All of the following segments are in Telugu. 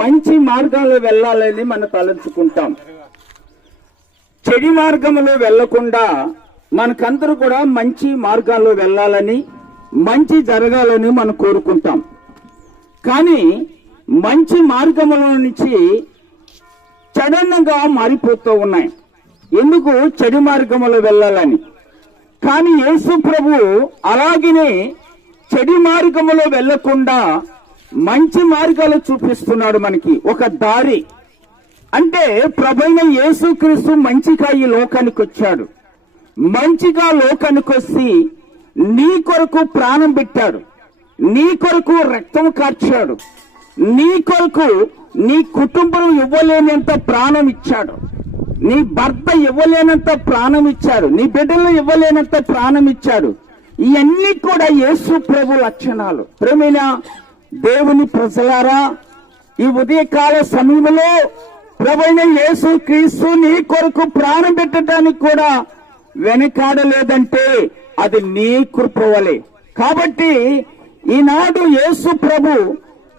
మంచి మార్గాల్లో వెళ్ళాలని మనం తలంచుకుంటాం. చెడు మార్గంలో వెళ్లకుండా మనకందరూ కూడా మంచి మార్గాల్లో వెళ్ళాలని, మంచి జరగాలని మనం కోరుకుంటాం. కానీ మంచి మార్గంలో నుంచి చెడుగా మారిపోతూ ఉన్నాయి. ఎందుకు? చెడు మార్గంలో వెళ్ళాలని. కానీ యేసు ప్రభు అలాగనే చెడు మార్గంలో వెళ్లకుండా మంచి మార్గాలు చూపిస్తున్నాడు మనకి, ఒక దారి. అంటే ప్రభువైన యేసుక్రీస్తు మంచిగా ఈ లోకానికి వచ్చాడు. మంచిగా లోకానికి వచ్చి నీ కొరకు ప్రాణం పెట్టాడు, నీ కొరకు రక్తం కార్చాడు, నీ కొరకు నీ కుటుంబం ఇవ్వలేనంత ప్రాణం ఇచ్చాడు, నీ భర్త ఇవ్వలేనంత ప్రాణం ఇచ్చాడు, నీ బిడ్డలు ఇవ్వలేనంత ప్రాణం ఇచ్చాడు. ఇవన్నీ కూడా యేసు ప్రభు లక్షణాలు. ప్రేమైన దేవుని ప్రజలారా, ఈ ఉదయకాల సమయంలో ప్రభువైన యేసు క్రీస్తు నీ కొరకు ప్రాణం పెట్టడానికి కూడా వెనకాడలేదంటే అది నీ కృప వలె. కాబట్టి ఈనాడు యేసు ప్రభు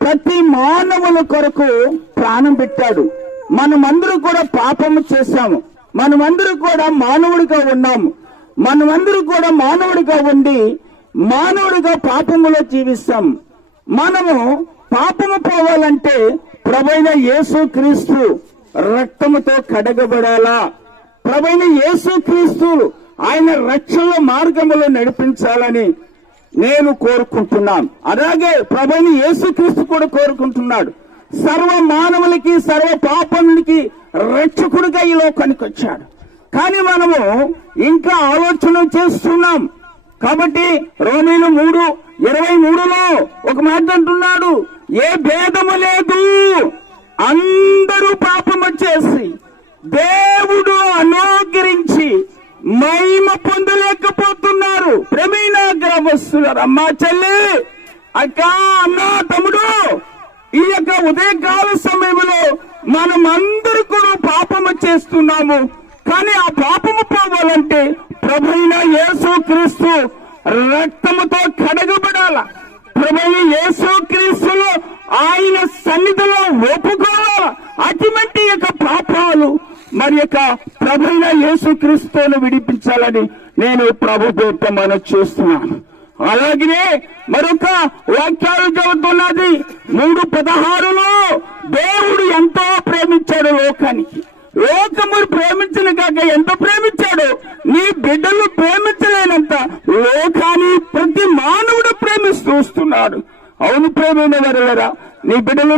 ప్రతి మానవుల కొరకు ప్రాణం పెట్టాడు. మనమందరూ కూడా పాపము చేశాము, మనమందరూ కూడా మానవుడిగా ఉన్నాము, మనమందరూ కూడా మానవుడిగా ఉండి మానవుడిగా పాపములో జీవిస్తాం. మనము పాపము పోవాలంటే ప్రభువైన యేసు క్రీస్తు రక్తముతో కడగబడాలా. ప్రభువైన యేసు క్రీస్తు ఆయన రక్షణ మార్గములో నడిపించాలని నేను కోరుకుంటున్నాను. అలాగే ప్రభువైన యేసు క్రీస్తు కూడా కోరుకుంటున్నాడు. సర్వ మానవులకి, సర్వ పాపములకి రక్షకుడిగా ఈ లోకానికి వచ్చాడు. కానీ మనము ఇంకా ఆలోచన చేస్తున్నాం. కాబట్టి రోమీలు 3:23లో ఒక మాట అంటున్నాడు, ఏ భేదము లేదు, అందరూ పాపము చేసి దేవుడు అనుగ్రహించి మహిమ పొందలేకపోతున్నారు. ప్రేమైన గ్రామస్తులారు, అమ్మా, చెల్లి, అక్క, అన్న, తమ్ముడు, ఈ యొక్క ఉదయకాల సమయంలో మనమందరూ కూడా పాపము చేస్తున్నాము. కానీ ఆ పాపము పోవాలంటే ప్రభువైన యేసు క్రీస్తు రక్తముతో కడగబడాల. ప్రభువైన యేసు క్రీస్తులో ఆయన సన్నిధిలో ఒప్పుకోవాల. అటువంటి యొక్క పాపాలు మరి యొక్క ప్రభువైన యేసు క్రీస్తును విడిపించాలని నేను ప్రభుత్వం మనం చేస్తున్నాను. అలాగనే మరొక వాక్యాలు చదువుతున్నది 3:16లో దేవుడు ఎంతో ప్రేమించాడు లోకానికి. లోకమును ప్రేమించిన కాక ఎంత ప్రేమించాడు, నీ బిడ్డలు ప్రేమించలేనంత లోకాన్ని ప్రతి మానవుడు ప్రేమిస్తూ వస్తున్నాడు. అవును ప్రేమైన వారలారా, నీ బిడ్డలు